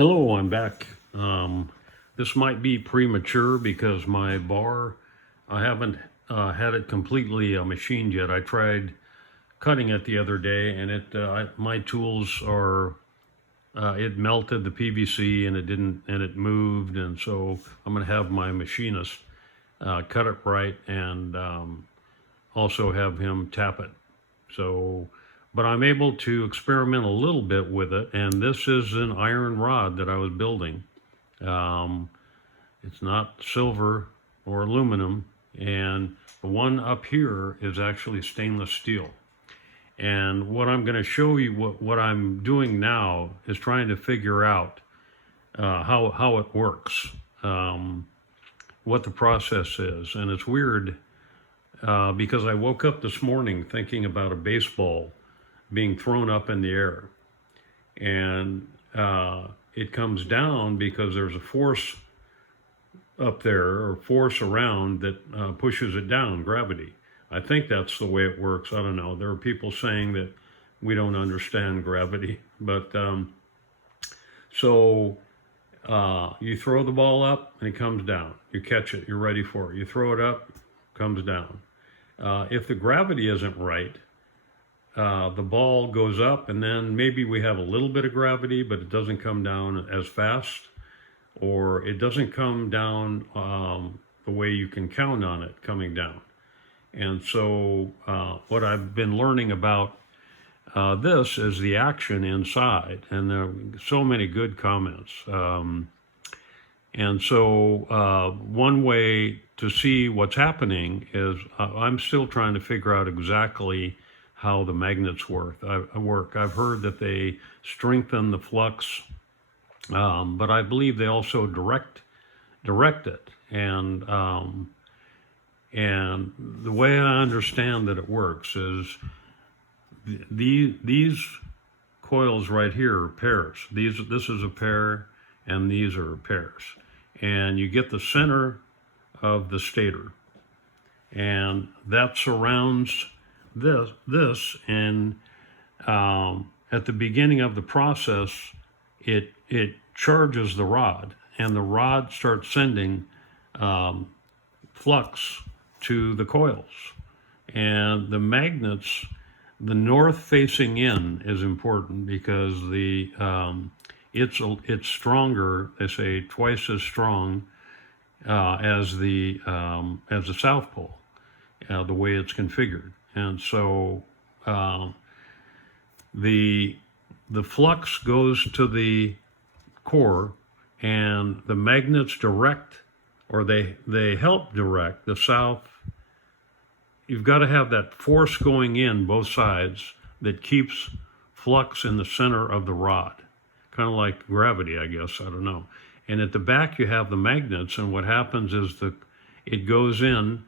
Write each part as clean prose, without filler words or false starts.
Hello, I'm back. This might be premature because my bar, I haven't had it completely machined yet. I tried cutting it the other day, and my tools are it melted the PVC and it didn't and it moved, and so I'm gonna have my machinist cut it right and also have him tap it. So, but I'm able to experiment a little bit with it, and this is an iron rod that I was building. Um, it's not silver or aluminum, and the one up here is actually stainless steel. And what I'm going to show you, what I'm doing now, is trying to figure out how it works, what the process is. And it's weird because I woke up this morning thinking about a baseball being thrown up in the air, and it comes down because there's a force up there or force around that pushes it down, gravity. I think that's the way it works. I don't know. There are people saying that we don't understand gravity, but so you throw the ball up and it comes down. You catch it, you're ready for it. You throw it up, comes down. If the gravity isn't right, the ball goes up, and then maybe we have a little bit of gravity, but it doesn't come down as fast, or it doesn't come down the way you can count on it coming down. And so what I've been learning about this is the action inside, and there are so many good comments. And so one way to see what's happening is I'm still trying to figure out exactly how the magnets work. I've heard that they strengthen the flux, but I believe they also direct it. And the way I understand that it works is these coils right here are pairs. This is a pair, and these are pairs. And you get the center of the stator, and that surrounds this, and at the beginning of the process, it charges the rod, and the rod starts sending flux to the coils. And the magnets, the north facing in is important because it's stronger. They say twice as strong as the South Pole, the way it's configured. And so the flux goes to the core, and the magnets direct, or they help direct the south. You've got to have that force going in both sides that keeps flux in the center of the rod, kind of like gravity, I guess. I don't know. And at the back you have the magnets, and what happens is it goes in,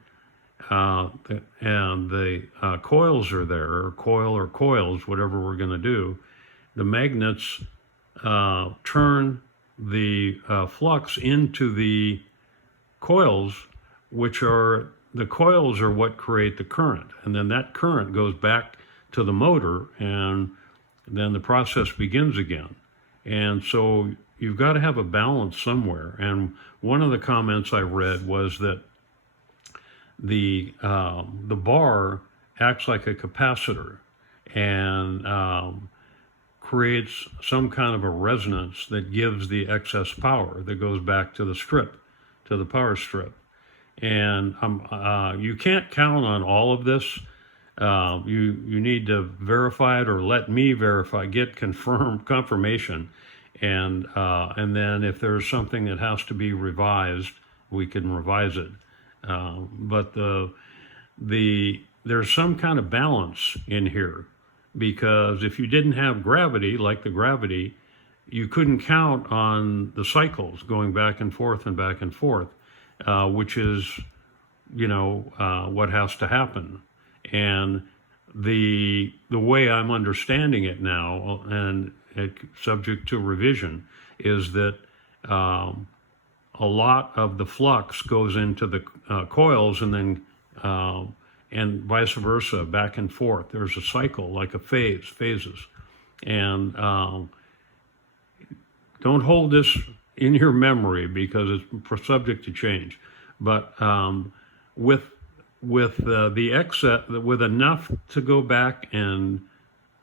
and the coils are there, or coils, whatever we're going to do. The magnets turn the flux into the coils, the coils are what create the current, and then that current goes back to the motor, and then the process begins again. And so you've got to have a balance somewhere. And one of the comments I read was that the bar acts like a capacitor, and creates some kind of a resonance that gives the excess power that goes back to the power strip. And you can't count on all of this. You need to verify it, or let me verify, get confirmation, and then if there's something that has to be revised, we can revise it. But there's some kind of balance in here, because if you didn't have gravity, like the gravity, you couldn't count on the cycles going back and forth, which is, what has to happen. And the way I'm understanding it now, and subject to revision, is that a lot of the flux goes into the coils, and then and vice versa, back and forth. There's a cycle, like phases. And don't hold this in your memory because it's subject to change. But with the excess, with enough to go back and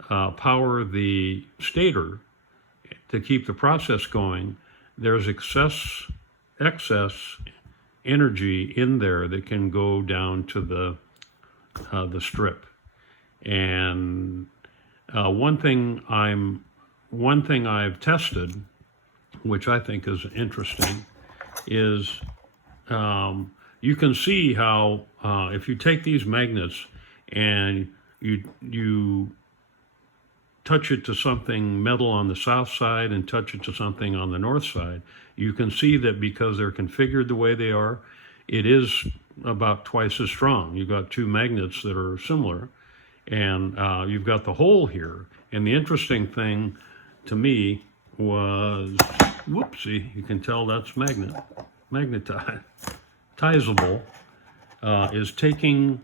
power the stator to keep the process going, there's excess energy in there that can go down to the strip. And one thing I've tested, which I think is interesting, is you can see how if you take these magnets and you touch it to something metal on the south side and touch it to something on the north side, you can see that because they're configured the way they are, it is about twice as strong. You've got two magnets that are similar, and you've got the hole here. And the interesting thing to me was, whoopsie, you can tell that's magnetizable, is taking,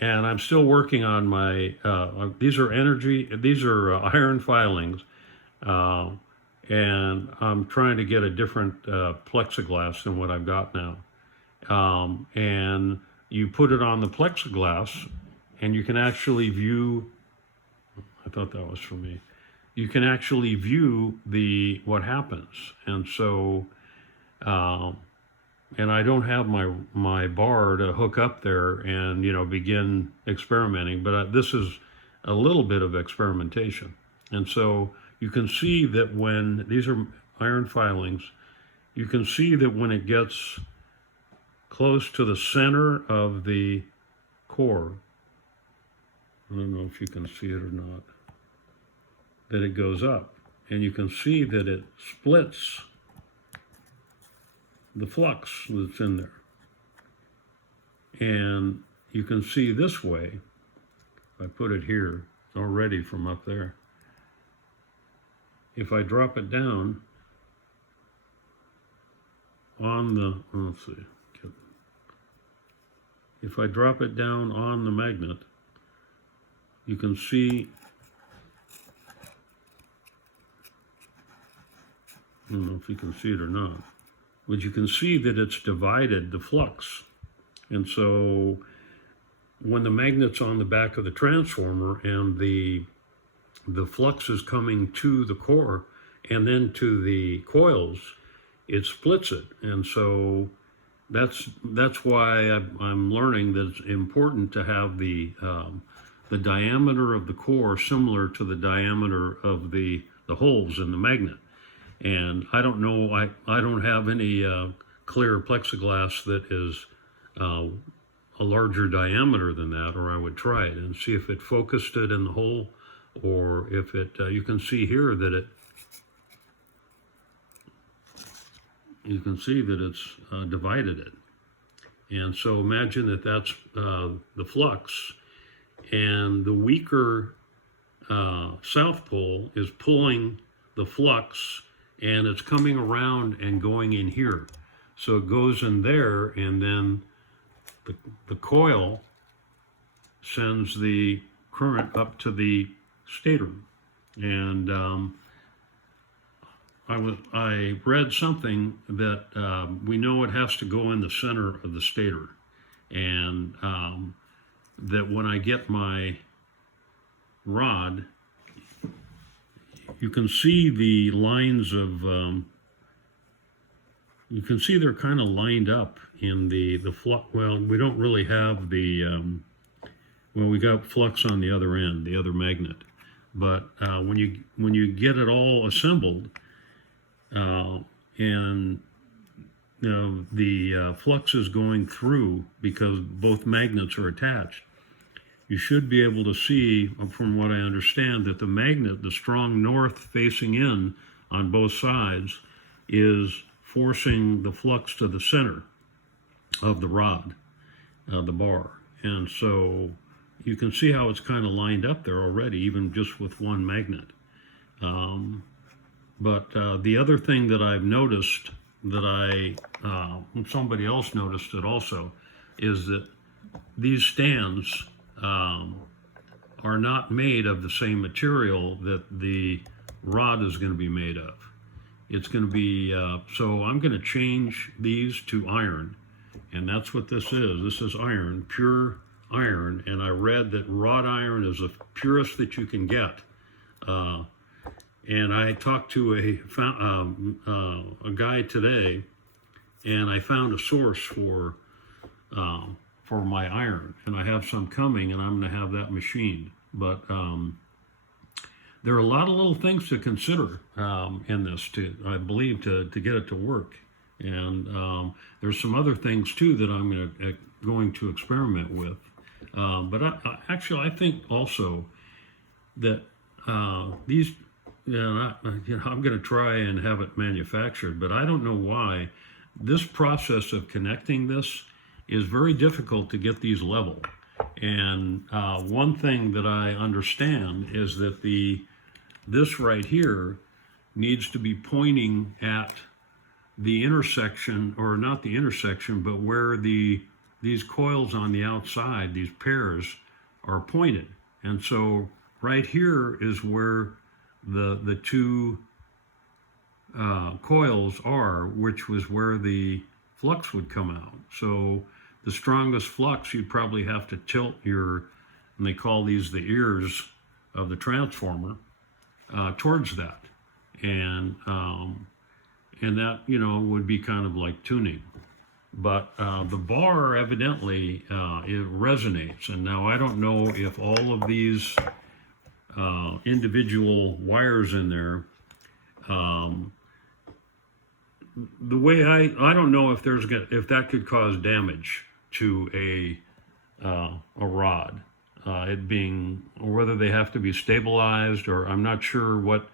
and I'm still working on my, these are iron filings, and I'm trying to get a different plexiglass than what I've got now. And you put it on the plexiglass, and you can actually view, I thought that was for me, you can actually view what happens. And so, and I don't have my bar to hook up there and, begin experimenting, but this is a little bit of experimentation. And so you can see that when, these are iron filings, you can see that when it gets close to the center of the core, I don't know if you can see it or not, that it goes up. And you can see that it splits the flux that's in there. And you can see this way, if I put it here, already from up there. If I drop it down on the, let's see, if I drop it down on the magnet, you can see, I don't know if you can see it or not, but you can see that it's divided the flux. And so when the magnet's on the back of the transformer and the flux is coming to the core and then to the coils, it splits it. And so that's why I'm learning that it's important to have the diameter of the core similar to the diameter of the holes in the magnet. And I don't know, I don't have any clear plexiglass that is a larger diameter than that, or I would try it and see if it focused it in the hole, or if it, you can see here that you can see that it's divided it. And so imagine that that's the flux, and the weaker south pole is pulling the flux, and it's coming around and going in here. So it goes in there, and then the coil sends the current up to the stator. And I read something that we know it has to go in the center of the stator, and that when I get my rod, you can see the lines of, you can see they're kind of lined up in the flux. Well, we don't really have well, we got flux on the other end, the other magnet. But when you get it all assembled, and the flux is going through because both magnets are attached, you should be able to see, from what I understand, that the magnet, the strong north facing in on both sides, is forcing the flux to the center of the rod, the bar. And so you can see how it's kind of lined up there already, even just with one magnet. But the other thing that I've noticed, that somebody else noticed it also, is that these stands are not made of the same material that the rod is going to be made of. it's going to be, so I'm going to change these to iron. And that's what this is. This is iron, pure iron. And I read that wrought iron is the purest that you can get. And I talked to a guy today, and I found a source for my iron. And I have some coming, and I'm going to have that machined. But there are a lot of little things to consider in this, I believe, to get it to work. And there's some other things too that I'm going to experiment with. But I think also that these, I'm going to try and have it manufactured, but I don't know why this process of connecting this is very difficult to get these level. And one thing that I understand is that this right here needs to be pointing at the intersection, or not the intersection, but where these coils on the outside, these pairs, are pointed. And so right here is where the two coils are, which was where the flux would come out. So the strongest flux, you'd probably have to tilt and they call these the ears of the transformer, towards that. And that, would be kind of like tuning. But the bar, evidently, it resonates. And now I don't know if all of these individual wires in there, the way I don't know if if that could cause damage to a rod, it being, or whether they have to be stabilized, or I'm not sure what,